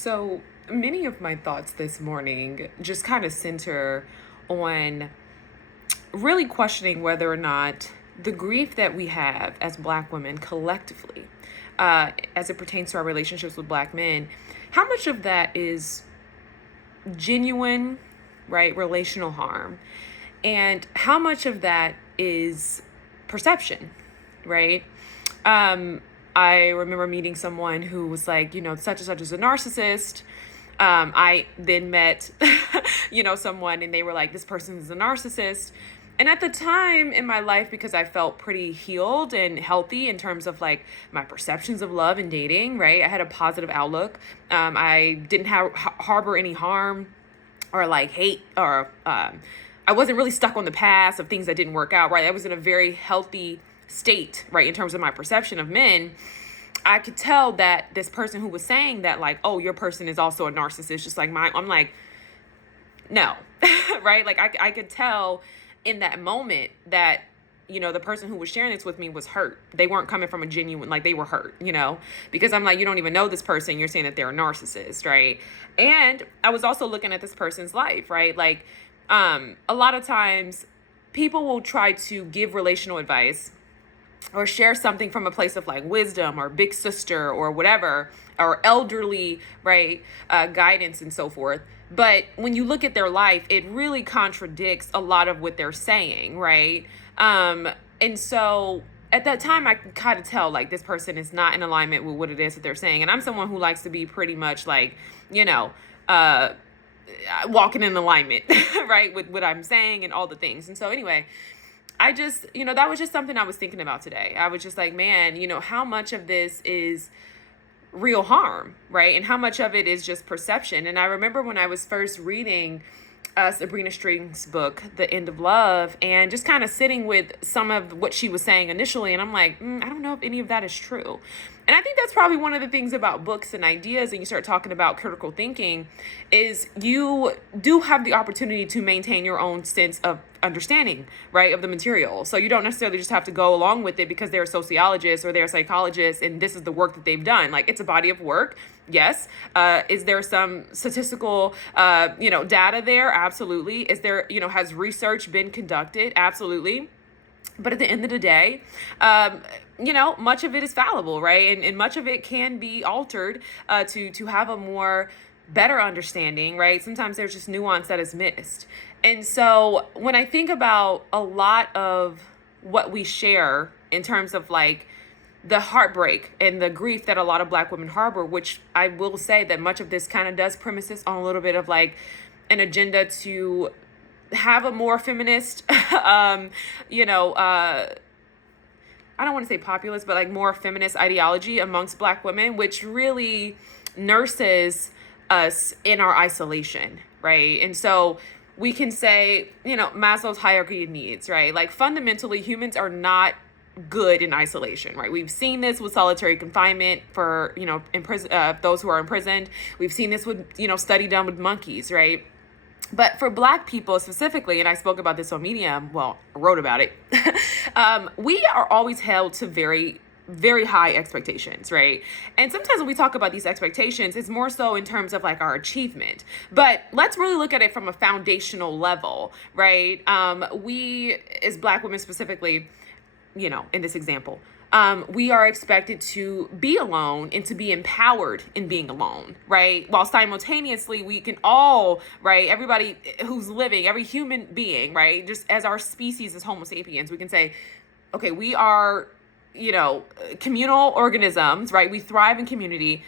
So many of my thoughts this morning just kind of center on really questioning whether or not the grief that we have as Black women collectively, as it pertains to our relationships with Black men, how much of that is genuine, right, relational harm, and how much of that is perception, right? I remember meeting someone who was like, such and such is a narcissist. I then met, someone and they were like, this person is a narcissist. And at the time in my life, because I felt pretty healed and healthy in terms of like my perceptions of love and dating, right? I had a positive outlook. I didn't harbor any harm or like hate or I wasn't really stuck on the past of things that didn't work out, right? I was in a very healthy state, right? In terms of my perception of men, I could tell that this person who was saying that, like, oh, your person is also a narcissist, just like mine. I'm like, no, right? Like I could tell in that moment that, the person who was sharing this with me was hurt. They weren't coming from a genuine, like they were hurt, because I'm like, you don't even know this person. You're saying that they're a narcissist, right? And I was also looking at this person's life, right? Like, a lot of times people will try to give relational advice or share something from a place of like wisdom or big sister or whatever, or elderly, right, guidance and so forth. But when you look at their life, it really contradicts a lot of what they're saying, right? And so at that time, I could kind of tell like this person is not in alignment with what it is that they're saying. And I'm someone who likes to be pretty much like, uh, walking in alignment, right, with what I'm saying and all the things. And so anyway, I just, that was just something I was thinking about today. I was just like, man, how much of this is real harm, right? And how much of it is just perception. And I remember when I was first reading Sabrina String's book, The End of Love, and just kind of sitting with some of what she was saying initially. And I'm like, I don't know if any of that is true. And I think that's probably one of the things about books and ideas, and you start talking about critical thinking, is you do have the opportunity to maintain your own sense of understanding, right, of the material. So you don't necessarily just have to go along with it because they're sociologists or they're psychologists and this is the work that they've done. Like, it's a body of work. Yes. Is there some statistical, data there? Absolutely. Is there, has research been conducted? Absolutely. But at the end of the day, much of it is fallible, right? And much of it can be altered to have a more better understanding, right? Sometimes there's just nuance that is missed. And so when I think about a lot of what we share in terms of like the heartbreak and the grief that a lot of Black women harbor, which I will say that much of this kind of does premises on a little bit of like an agenda to have a more feminist, I don't want to say populist, but like more feminist ideology amongst Black women, which really nurses us in our isolation, right? And so we can say, Maslow's hierarchy of needs, right? Like fundamentally, humans are not good in isolation, right? We've seen this with solitary confinement for, those who are imprisoned. We've seen this with, study done with monkeys, right? But for Black people specifically, and I spoke about this on Medium, well, I wrote about it, we are always held to very, very high expectations, right? And sometimes when we talk about these expectations, it's more so in terms of like our achievement. But let's really look at it from a foundational level, right? We, as Black women specifically, in this example, we are expected to be alone and to be empowered in being alone, right? While simultaneously we can all, right, everybody who's living, every human being, right, just as our species as Homo sapiens, we can say, okay, we are, communal organisms, right? We thrive in community,